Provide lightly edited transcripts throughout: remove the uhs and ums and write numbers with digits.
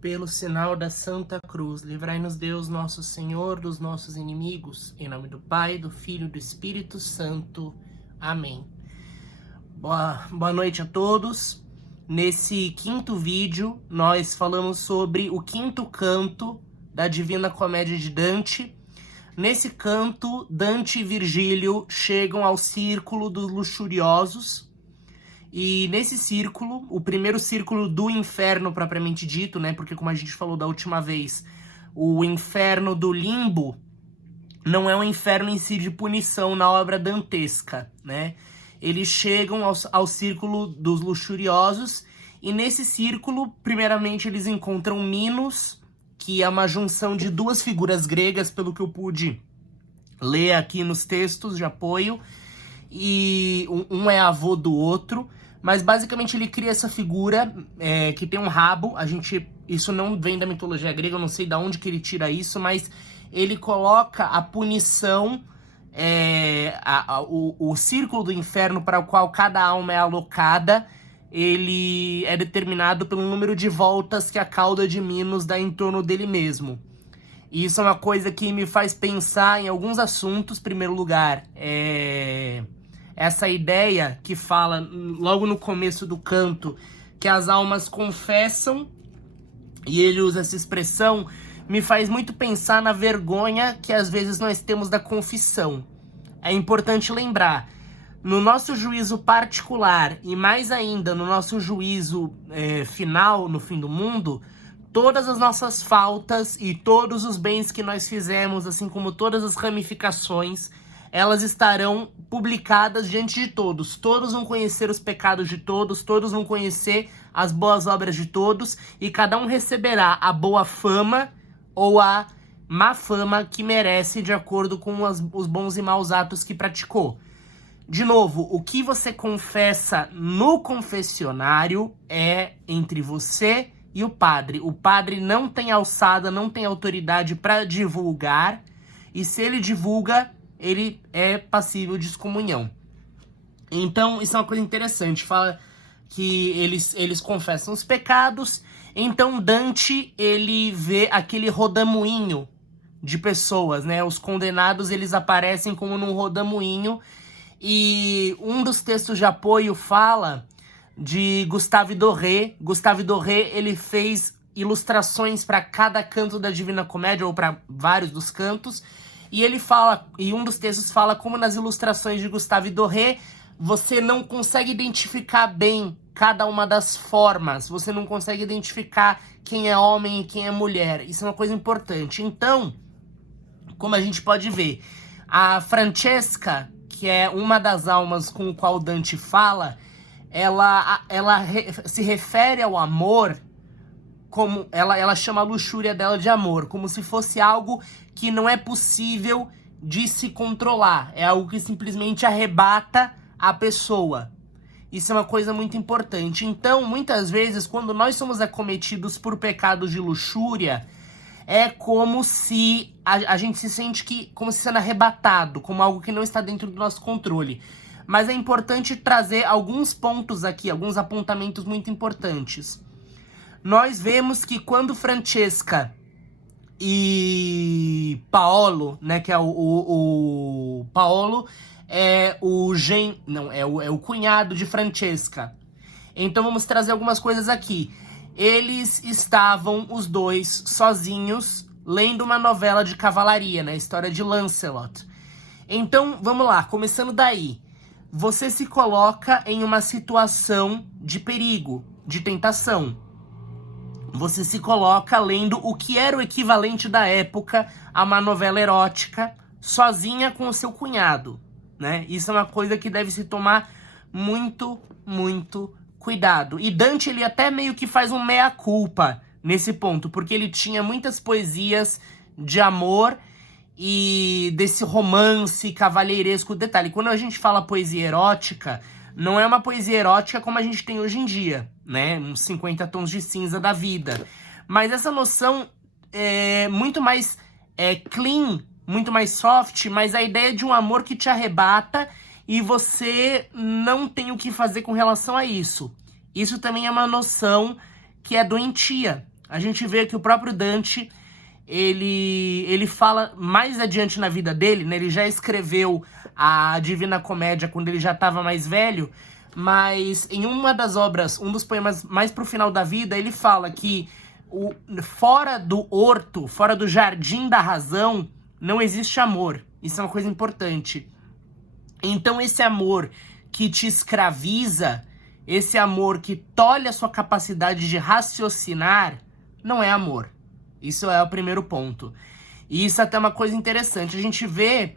Pelo sinal da Santa Cruz, livrai-nos Deus, nosso Senhor, dos nossos inimigos. Em nome do Pai, do Filho e do Espírito Santo. Amém. Boa noite a todos. Nesse quinto vídeo, nós falamos sobre o quinto canto da Divina Comédia de Dante. Nesse canto, Dante e Virgílio chegam ao círculo dos luxuriosos. E nesse círculo, o primeiro círculo do inferno propriamente dito, né? Porque como a gente falou da última vez, o inferno do limbo não é um inferno em si de punição na obra dantesca, né? Eles chegam ao círculo dos luxuriosos e nesse círculo, primeiramente, eles encontram Minos, que é uma junção de duas figuras gregas, pelo que eu pude ler aqui nos textos de apoio, e um é avô do outro. Mas basicamente ele cria essa figura que tem um rabo. Isso não vem da mitologia grega, eu não sei de onde que ele tira isso, mas ele coloca a punição, o círculo do inferno para o qual cada alma é alocada, ele é determinado pelo número de voltas que a cauda de Minos dá em torno dele mesmo. E isso é uma coisa que me faz pensar em alguns assuntos. Em primeiro lugar, essa ideia que fala logo no começo do canto que as almas confessam, e ele usa essa expressão, me faz muito pensar na vergonha que às vezes nós temos da confissão. É importante lembrar, no nosso juízo particular e mais ainda no nosso juízo final, no fim do mundo, todas as nossas faltas e todos os bens que nós fizemos, assim como todas as ramificações, elas estarão publicadas diante de todos. Todos vão conhecer os pecados de todos, todos vão conhecer as boas obras de todos, e cada um receberá a boa fama ou a má fama que merece de acordo com os bons e maus atos que praticou. De novo, o que você confessa no confessionário é entre você e o padre. O padre não tem alçada, não tem autoridade para divulgar, e se ele divulga, ele é passível de excomunhão. Então, isso é uma coisa interessante. Fala que eles confessam os pecados. Então, Dante, ele vê aquele rodamuinho de pessoas, né? Os condenados, eles aparecem como num rodamuinho. E um dos textos de apoio fala de Gustave Doré. Gustave Doré, ele fez ilustrações para cada canto da Divina Comédia, ou para vários dos cantos. E ele fala, e um dos textos fala como nas ilustrações de Gustave Doré, você não consegue identificar bem cada uma das formas, você não consegue identificar quem é homem e quem é mulher. Isso é uma coisa importante. Então, como a gente pode ver, a Francesca, que é uma das almas com o qual Dante fala, ela se refere ao amor como ela chama a luxúria dela de amor, como se fosse algo que não é possível de se controlar. É algo que simplesmente arrebata a pessoa. Isso é uma coisa muito importante. Então, muitas vezes, quando nós somos acometidos por pecados de luxúria, é como se a gente se sente como se sendo arrebatado, como algo que não está dentro do nosso controle. Mas é importante trazer alguns pontos aqui, alguns apontamentos muito importantes. Nós vemos que quando Francesca e Paolo, né, que é o Paolo é o cunhado de Francesca. Então vamos trazer algumas coisas aqui. Eles estavam, os dois, sozinhos, lendo uma novela de cavalaria, né, a história de Lancelot. Então, vamos lá, começando daí. Você se coloca em uma situação de perigo, de tentação. Você se coloca lendo o que era o equivalente da época a uma novela erótica, sozinha com o seu cunhado, né? Isso é uma coisa que deve se tomar muito, muito cuidado. E Dante, ele até meio que faz um mea-culpa nesse ponto, porque ele tinha muitas poesias de amor e desse romance cavalheiresco. Detalhe, quando a gente fala poesia erótica, não é uma poesia erótica como a gente tem hoje em dia, né? Uns 50 tons de cinza da vida. Mas essa noção é muito mais clean, muito mais soft, mas a ideia de um amor que te arrebata e você não tem o que fazer com relação a isso. Isso também é uma noção que é doentia. a gente vê que o próprio Dante, ele fala mais adiante na vida dele, né? Ele já escreveu a Divina Comédia quando ele já estava mais velho, mas em uma das obras, um dos poemas mais pro final da vida, ele fala que fora do horto, fora do jardim da razão, não existe amor. Isso é uma coisa importante. Então esse amor que te escraviza, esse amor que tolhe a sua capacidade de raciocinar, não é amor. Isso é o primeiro ponto. E isso é até uma coisa interessante. A gente vê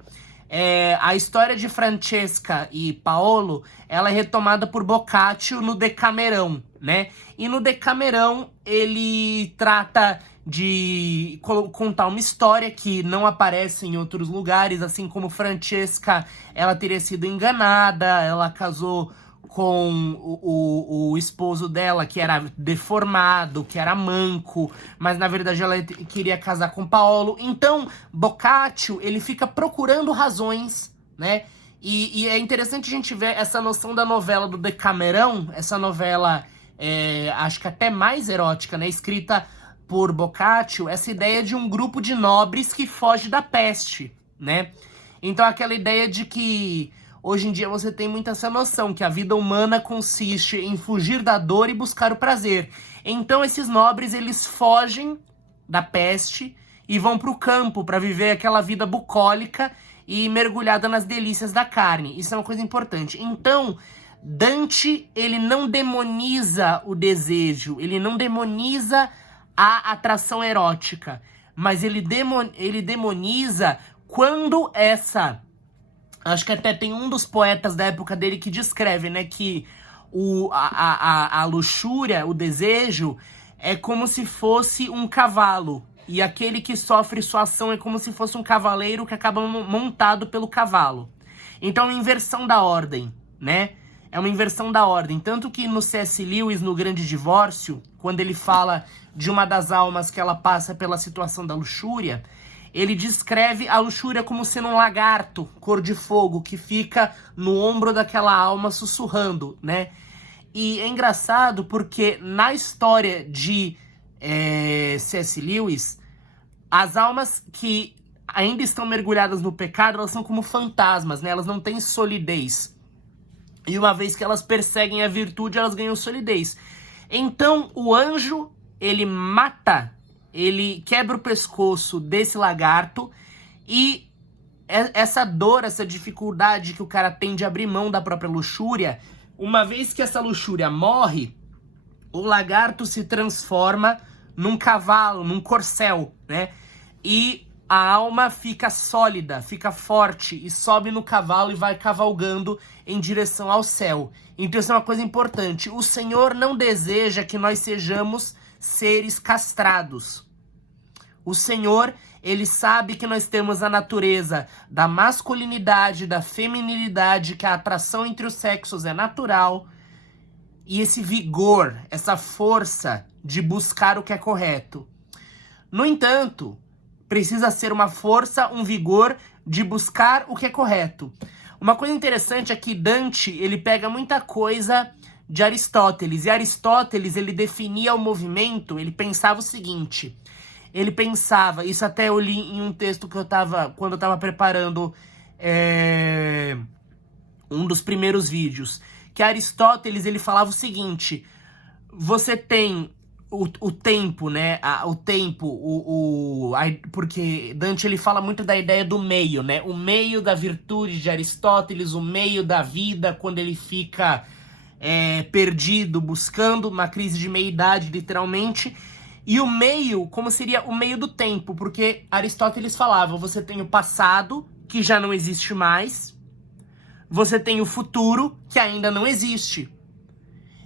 a história de Francesca e Paolo, ela é retomada por Boccaccio no Decamerão, né? E no Decamerão ele trata de contar uma história que não aparece em outros lugares, assim como Francesca, ela teria sido enganada, ela casou com o esposo dela, que era deformado, que era manco, mas na verdade ela queria casar com Paolo. Então, Boccaccio, ele fica procurando razões, né? E é interessante a gente ver essa noção da novela do Decamerão, essa novela, acho que até mais erótica, né? Escrita por Boccaccio, essa ideia de um grupo de nobres que foge da peste, né? Então aquela ideia de que hoje em dia você tem muito essa noção que a vida humana consiste em fugir da dor e buscar o prazer. Então esses nobres, eles fogem da peste e vão para o campo para viver aquela vida bucólica e mergulhada nas delícias da carne. Isso é uma coisa importante. Então, Dante, ele não demoniza o desejo, ele não demoniza a atração erótica, mas ele demoniza quando essa... Acho que até tem um dos poetas da época dele que descreve, né, que a luxúria, o desejo, é como se fosse um cavalo. E aquele que sofre sua ação é como se fosse um cavaleiro que acaba montado pelo cavalo. Então é uma inversão da ordem, né? É uma inversão da ordem. Tanto que no C.S. Lewis, no Grande Divórcio, quando ele fala de uma das almas que ela passa pela situação da luxúria, ele descreve a luxúria como sendo um lagarto cor de fogo que fica no ombro daquela alma sussurrando, né? E é engraçado porque na história de C.S. Lewis, as almas que ainda estão mergulhadas no pecado, elas são como fantasmas, né? Elas não têm solidez. E uma vez que elas perseguem a virtude, elas ganham solidez. Então o anjo, ele mata, ele quebra o pescoço desse lagarto e essa dor, essa dificuldade que o cara tem de abrir mão da própria luxúria, uma vez que essa luxúria morre, o lagarto se transforma num cavalo, num corcel, né? E a alma fica sólida, fica forte e sobe no cavalo e vai cavalgando em direção ao céu. Então isso é uma coisa importante. O Senhor não deseja que nós sejamos seres castrados. O Senhor, ele sabe que nós temos a natureza da masculinidade, da feminilidade, que a atração entre os sexos é natural. E esse vigor, essa força de buscar o que é correto. No entanto, precisa ser uma força, um vigor de buscar o que é correto. Uma coisa interessante é que Dante, ele pega muita coisa de Aristóteles. E Aristóteles, ele definia o movimento, ele pensava o seguinte. Ele pensava, isso até eu li em um texto que quando eu tava preparando um dos primeiros vídeos, que Aristóteles, ele falava o seguinte, você tem o tempo, né, porque Dante, ele fala muito da ideia do meio, né, o meio da virtude de Aristóteles, o meio da vida, quando ele fica perdido, buscando uma crise de meia-idade, literalmente, e o meio, como seria o meio do tempo, porque Aristóteles falava, você tem o passado, que já não existe mais, você tem o futuro, que ainda não existe.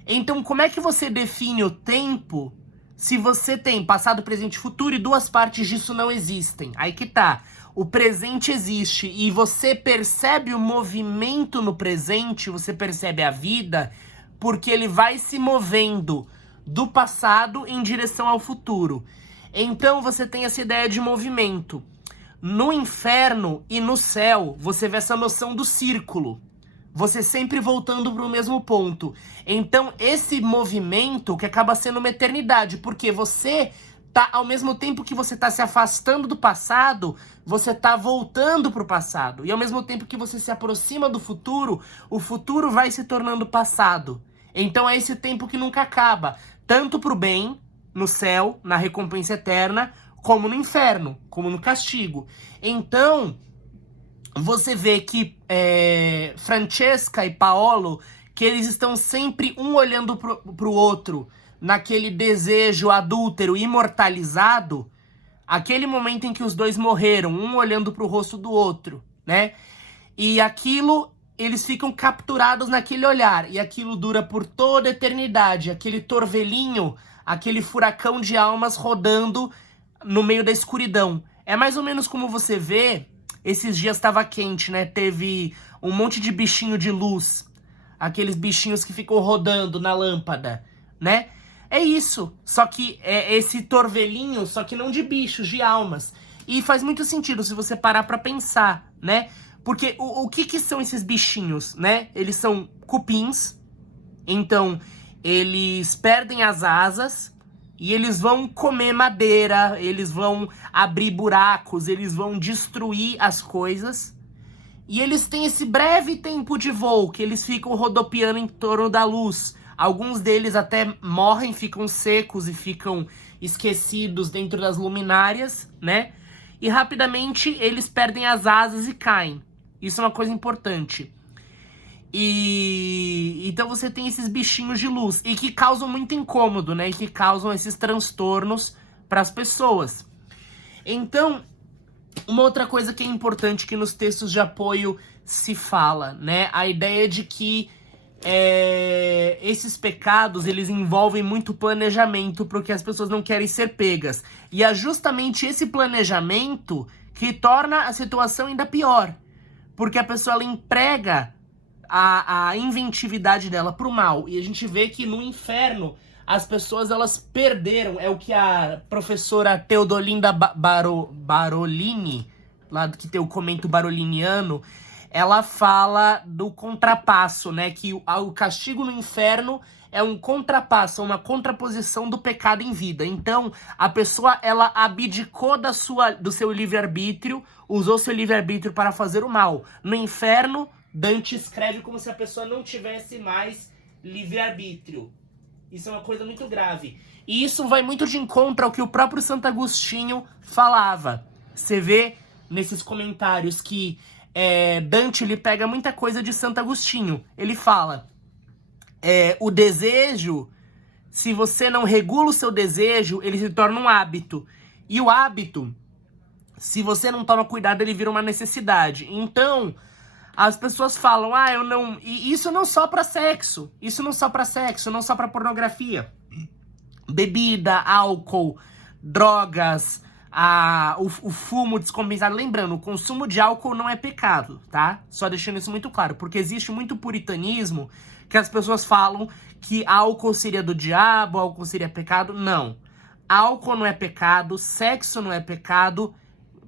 Então, como é que você define o tempo se você tem passado, presente e futuro e duas partes disso não existem? Aí que tá. O presente existe e você percebe o movimento no presente, você percebe a vida, porque ele vai se movendo do passado em direção ao futuro. Então, você tem essa ideia de movimento. No inferno e no céu, você vê essa noção do círculo. Você sempre voltando para o mesmo ponto. Então, esse movimento que acaba sendo uma eternidade, porque você tá, ao mesmo tempo que você tá se afastando do passado, você tá voltando pro passado. E ao mesmo tempo que você se aproxima do futuro, o futuro vai se tornando passado. Então é esse tempo que nunca acaba. Tanto pro bem, no céu, na recompensa eterna, como no inferno, como no castigo. Então, você vê que Francesca e Paolo, que eles estão sempre um olhando pro outro, naquele desejo adúltero imortalizado, aquele momento em que os dois morreram, um olhando pro rosto do outro, né? E aquilo, eles ficam capturados naquele olhar, e aquilo dura por toda a eternidade, aquele torvelinho, aquele furacão de almas rodando no meio da escuridão. É mais ou menos como você vê, esses dias estava quente, né? Teve um monte de bichinho de luz, aqueles bichinhos que ficam rodando na lâmpada, né? É isso, só que é esse torvelinho, só que não de bichos, de almas. E faz muito sentido se você parar pra pensar, né? Porque o que são esses bichinhos, né? Eles são cupins, então eles perdem as asas e eles vão comer madeira, eles vão abrir buracos, eles vão destruir as coisas. E eles têm esse breve tempo de voo, que eles ficam rodopiando em torno da luz. Alguns deles até morrem, ficam secos e ficam esquecidos dentro das luminárias, né? E rapidamente eles perdem as asas e caem. Isso é uma coisa importante. E então você tem esses bichinhos de luz e que causam muito incômodo, né? E que causam esses transtornos para as pessoas. Então, uma outra coisa que é importante que nos textos de apoio se fala, né? A ideia de que esses pecados, eles envolvem muito planejamento porque as pessoas não querem ser pegas. E é justamente esse planejamento que torna a situação ainda pior. Porque a pessoa, ela emprega a inventividade dela pro mal. E a gente vê que no inferno as pessoas, elas perderam. É o que a professora Teodolinda Barolini, lá que tem o comento baroliniano, ela fala do contrapasso, né? Que o castigo no inferno é um contrapasso, uma contraposição do pecado em vida. Então, a pessoa, ela abdicou do seu livre-arbítrio, usou seu livre-arbítrio para fazer o mal. No inferno, Dante escreve como se a pessoa não tivesse mais livre-arbítrio. Isso é uma coisa muito grave. E isso vai muito de encontro ao que o próprio Santo Agostinho falava. Você vê nesses comentários que Dante, ele pega muita coisa de Santo Agostinho. Ele fala, o desejo, se você não regula o seu desejo, ele se torna um hábito. E o hábito, se você não toma cuidado, ele vira uma necessidade. Então, as pessoas falam, eu não... E isso não só pra sexo. Isso não só pra sexo, não só pra pornografia. Bebida, álcool, drogas, o fumo descompensado. Lembrando, o consumo de álcool não é pecado, tá? Só deixando isso muito claro. Porque existe muito puritanismo que as pessoas falam que álcool seria do diabo, álcool seria pecado. Não. Álcool não é pecado, sexo não é pecado,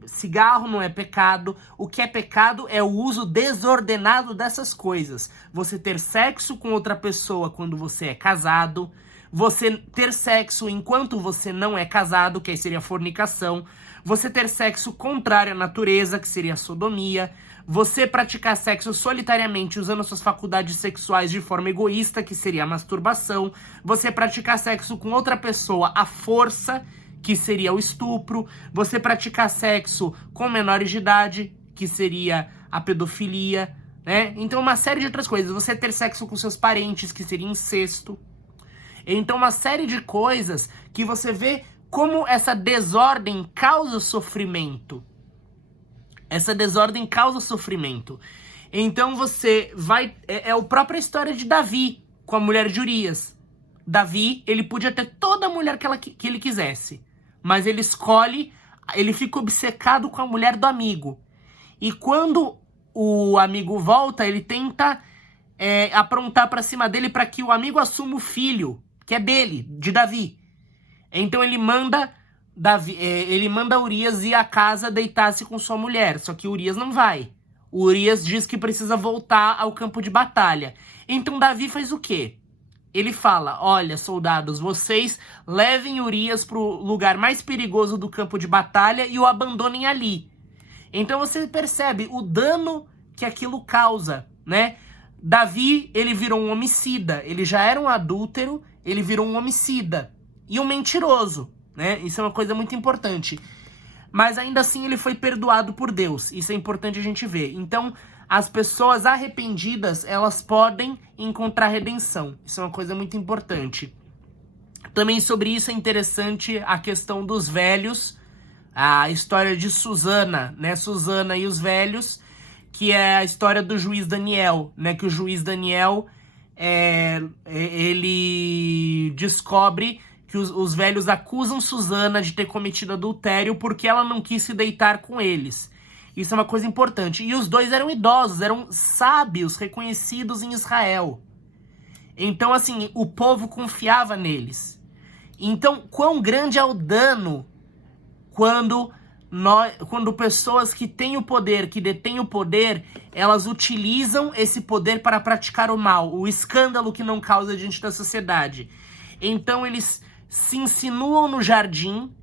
cigarro não é pecado. O que é pecado é o uso desordenado dessas coisas. Você ter sexo com outra pessoa quando você é casado, você ter sexo enquanto você não é casado, que aí seria fornicação, você ter sexo contrário à natureza, que seria sodomia, você praticar sexo solitariamente usando suas faculdades sexuais de forma egoísta, que seria a masturbação, você praticar sexo com outra pessoa à força, que seria o estupro, você praticar sexo com menores de idade, que seria a pedofilia, né? Então uma série de outras coisas. Você ter sexo com seus parentes, que seria incesto. Então uma série de coisas que você vê como essa desordem causa sofrimento. Essa desordem causa sofrimento. Então você vai... É a própria história de Davi com a mulher de Urias. Davi, ele podia ter toda a mulher que ele quisesse. Mas ele escolhe... Ele fica obcecado com a mulher do amigo. E quando o amigo volta, ele tenta aprontar pra cima dele para que o amigo assuma o filho, que é dele, de Davi. Então ele manda Urias ir à casa deitar-se com sua mulher. Só que Urias não vai. Urias diz que precisa voltar ao campo de batalha. Então Davi faz o quê? Ele fala, olha, soldados, vocês levem Urias para o lugar mais perigoso do campo de batalha e o abandonem ali. Então você percebe o dano que aquilo causa, né? Davi, ele virou um homicida. Ele já era um adúltero, ele virou um homicida. E um mentiroso, né? Isso é uma coisa muito importante. Mas ainda assim ele foi perdoado por Deus. Isso é importante a gente ver. Então, as pessoas arrependidas, elas podem encontrar redenção. Isso é uma coisa muito importante. Também sobre isso é interessante a questão dos velhos, a história de Susana, né? Susana e os velhos, que é a história do juiz Daniel, né? Que o juiz Daniel, ele descobre que os velhos acusam Susana de ter cometido adultério porque ela não quis se deitar com eles. Isso é uma coisa importante. E os dois eram idosos, eram sábios, reconhecidos em Israel. Então, assim, o povo confiava neles. Então, quão grande é o dano quando pessoas que têm o poder, que detêm o poder, elas utilizam esse poder para praticar o mal, o escândalo que não causa diante da sociedade. Então, eles se insinuam no jardim.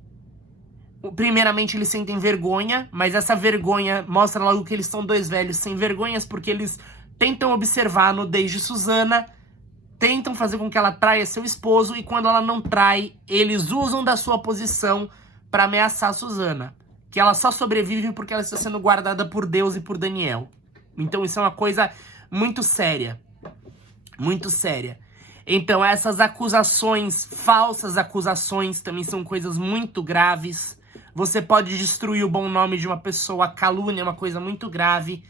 Primeiramente eles sentem vergonha, mas essa vergonha mostra logo que eles são dois velhos sem vergonhas, porque eles tentam observar a nudez de Susana, tentam fazer com que ela traia seu esposo, e quando ela não trai, eles usam da sua posição para ameaçar Susana, que ela só sobrevive porque ela está sendo guardada por Deus e por Daniel. Então isso é uma coisa muito séria, muito séria. Então essas acusações, falsas acusações, também são coisas muito graves. Você pode destruir o bom nome de uma pessoa. A calúnia é uma coisa muito grave.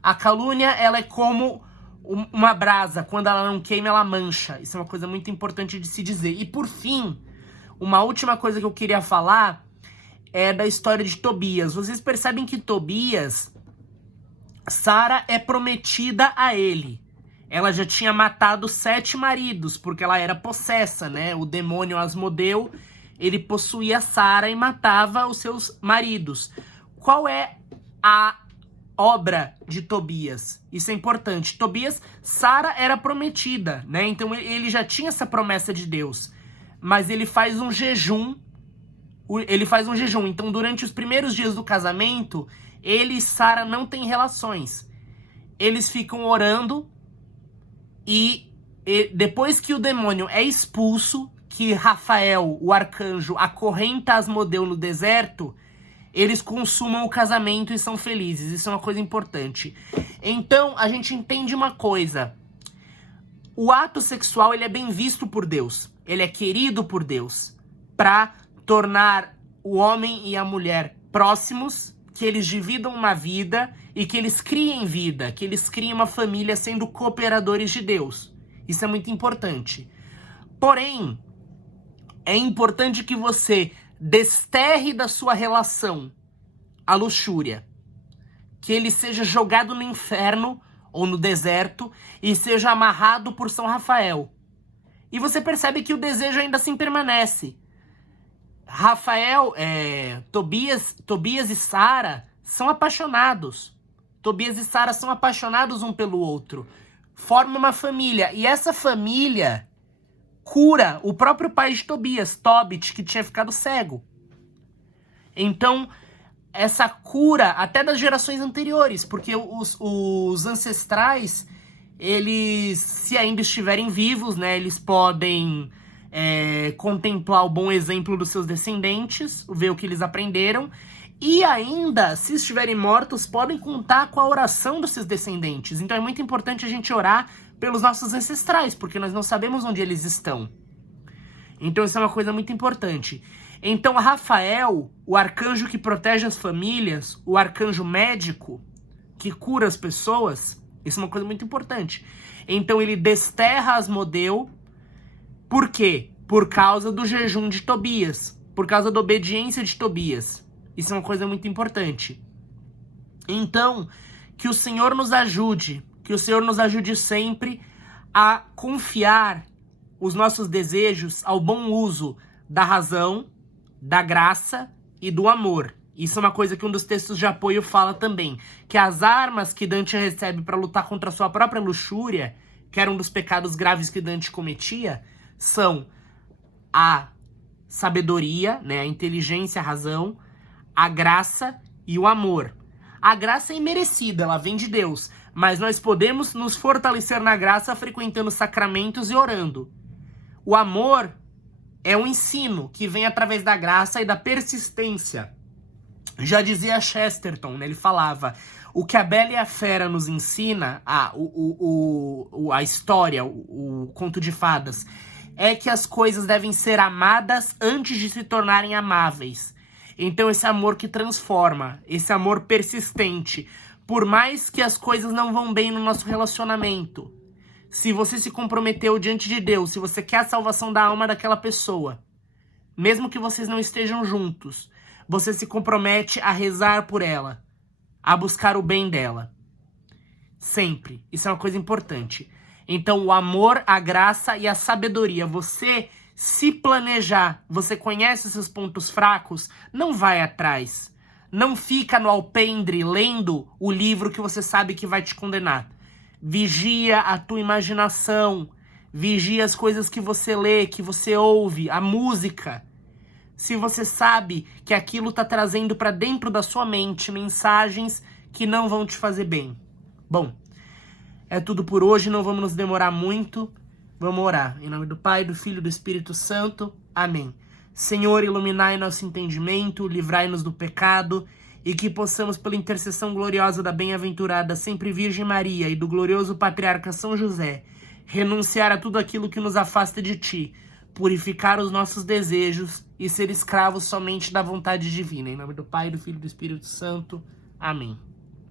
A calúnia, ela é como uma brasa. Quando ela não queima, ela mancha. Isso é uma coisa muito importante de se dizer. E por fim, uma última coisa que eu queria falar é da história de Tobias. Vocês percebem que Tobias, Sara é prometida a ele. Ela já tinha matado 7 maridos, porque ela era possessa, né? O demônio Asmodeu, ele possuía Sara e matava os seus maridos. Qual é a obra de Tobias? Isso é importante. Tobias, Sara era prometida, né? Então ele já tinha essa promessa de Deus. Mas ele faz um jejum. Então durante os primeiros dias do casamento, ele e Sara não têm relações. Eles ficam orando. E depois que o demônio é expulso, que Rafael, o arcanjo, acorrenta Asmodeu no deserto, eles consumam o casamento e são felizes. Isso é uma coisa importante. Então, a gente entende uma coisa. O ato sexual, ele é bem visto por Deus. Ele é querido por Deus. Para tornar o homem e a mulher próximos, que eles dividam uma vida e que eles criem vida, que eles criem uma família sendo cooperadores de Deus. Isso é muito importante. Porém, é importante que você desterre da sua relação a luxúria, que ele seja jogado no inferno ou no deserto e seja amarrado por São Rafael. E você percebe que o desejo ainda assim permanece. Tobias e Sara são apaixonados. Tobias e Sara são apaixonados um pelo outro. Formam uma família. E essa família cura o próprio pai de Tobias, Tobit, que tinha ficado cego. Então, essa cura até das gerações anteriores, porque os ancestrais, eles, se ainda estiverem vivos, né, eles podem contemplar o bom exemplo dos seus descendentes, ver o que eles aprenderam, e ainda, se estiverem mortos, podem contar com a oração dos seus descendentes. Então é muito importante a gente orar pelos nossos ancestrais, porque nós não sabemos onde eles estão. Então isso é uma coisa muito importante. Então Rafael, o arcanjo que protege as famílias, o arcanjo médico que cura as pessoas, isso é uma coisa muito importante. Então ele desterra Asmodeu. Por quê? Por causa do jejum de Tobias, por causa da obediência de Tobias. Isso é uma coisa muito importante. Então, que o Senhor nos ajude, sempre a confiar os nossos desejos ao bom uso da razão, da graça e do amor. Isso é uma coisa que um dos textos de apoio fala também, que as armas que Dante recebe para lutar contra a sua própria luxúria, que era um dos pecados graves que Dante cometia, são a sabedoria, né, a inteligência, a razão, a graça e o amor. A graça é imerecida, ela vem de Deus, mas nós podemos nos fortalecer na graça frequentando sacramentos e orando. O amor é um ensino que vem através da graça e da persistência. Já dizia Chesterton, né? Ele falava, o que a Bela e a Fera nos ensina, a história, o conto de fadas, é que as coisas devem ser amadas antes de se tornarem amáveis. Então esse amor que transforma, esse amor persistente, por mais que as coisas não vão bem no nosso relacionamento, se você se comprometeu diante de Deus, se você quer a salvação da alma daquela pessoa, mesmo que vocês não estejam juntos, você se compromete a rezar por ela, a buscar o bem dela. Sempre. Isso é uma coisa importante. Então, o amor, a graça e a sabedoria. Você se planejar, você conhece seus pontos fracos, não vai atrás. Não fica no alpendre lendo o livro que você sabe que vai te condenar. Vigia a tua imaginação. Vigia as coisas que você lê, que você ouve, a música. Se você sabe que aquilo está trazendo para dentro da sua mente mensagens que não vão te fazer bem. Bom, é tudo por hoje, não vamos nos demorar muito. Vamos orar. Em nome do Pai, do Filho e do Espírito Santo. Amém. Senhor, iluminai nosso entendimento, livrai-nos do pecado, e que possamos, pela intercessão gloriosa da bem-aventurada sempre Virgem Maria e do glorioso Patriarca São José, renunciar a tudo aquilo que nos afasta de Ti, purificar os nossos desejos e ser escravos somente da vontade divina. Em nome do Pai, do Filho e do Espírito Santo. Amém.